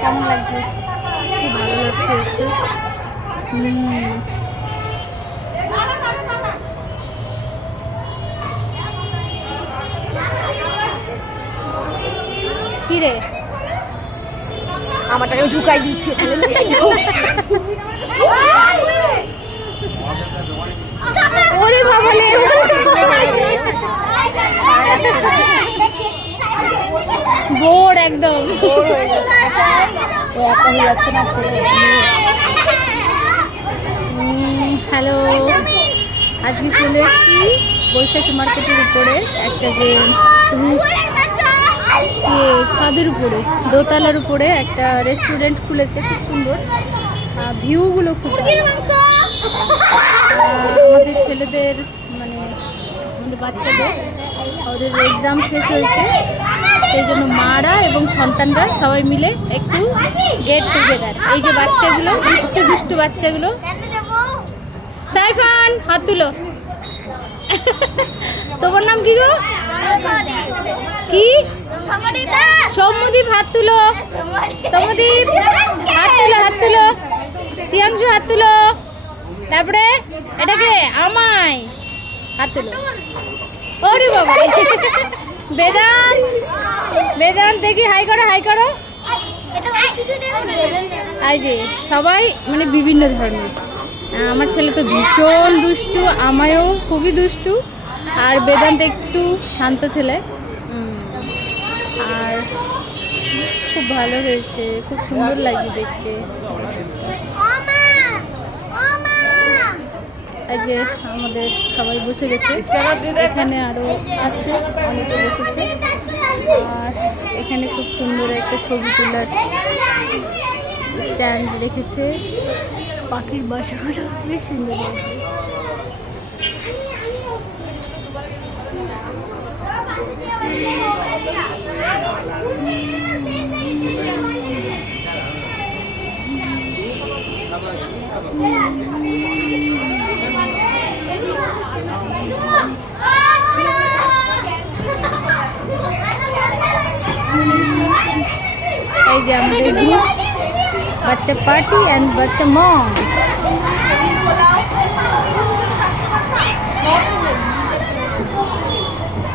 কেমন লাগছে? খুব ভালো লাগছে একটু। কি রে আমারটাকে ঢুকাই দিচ্ছে। ওরে বাবা রে, বোর একদম যাচ্ছে না। হ্যালো, আজকে চলে এসেছি বৈশাখী মার্কেটের উপরে একটা যে ছাদের উপরে দোতলার উপরে একটা রেস্টুরেন্ট খুলেছে, খুব সুন্দর ভিউগুলো, খুব ভালো। আমাদের ছেলেদের মানে আমাদের বাচ্চাদের ওদের এক্সাম শেষ হয়েছে, সেই জন্য মারা এবং সন্তানরা সবাই মিলে একটু গেট টুগেদার। এই যে বাচ্চাগুলো, দুষ্টু দুষ্টু বাচ্চাগুলো। সাইফান হাত তুলো। তোমার নাম কি গো? কি? সৌম্যদীপ হাত তুলো। সৌম্যদীপ হাত তুলো, হাত তুলো। তিয়াংশু হাত তুলো। তারপরে এটাকে আমায় হাত তুলো। ওরে বাবা, বেদান্ত, বেদান্ত দেখি হাই করো, হাই করো। এই যে সবাই মানে বিভিন্ন ধরনের। আমার ছেলে তো ভীষণ দুষ্টু, আমায়ও খুবই দুষ্টু, আর বেদান্ত একটু শান্ত ছেলে। আর খুব ভালো হয়েছে, খুব সুন্দর লাগছে দেখতে। এই যে আমাদের সবাই বসে গেছে, এখানে আরও আছে, অনেকে বসেছে। আর এখানে খুব সুন্দর একটা ছবি তোলার স্ট্যান্ড রেখেছে, পাখির বাসাগুলো বেশ সুন্দর লাগছে। এই যে আমাদের গ্রুপ, বাচ্চা পার্টি অ্যান্ড বাচ্চা মম।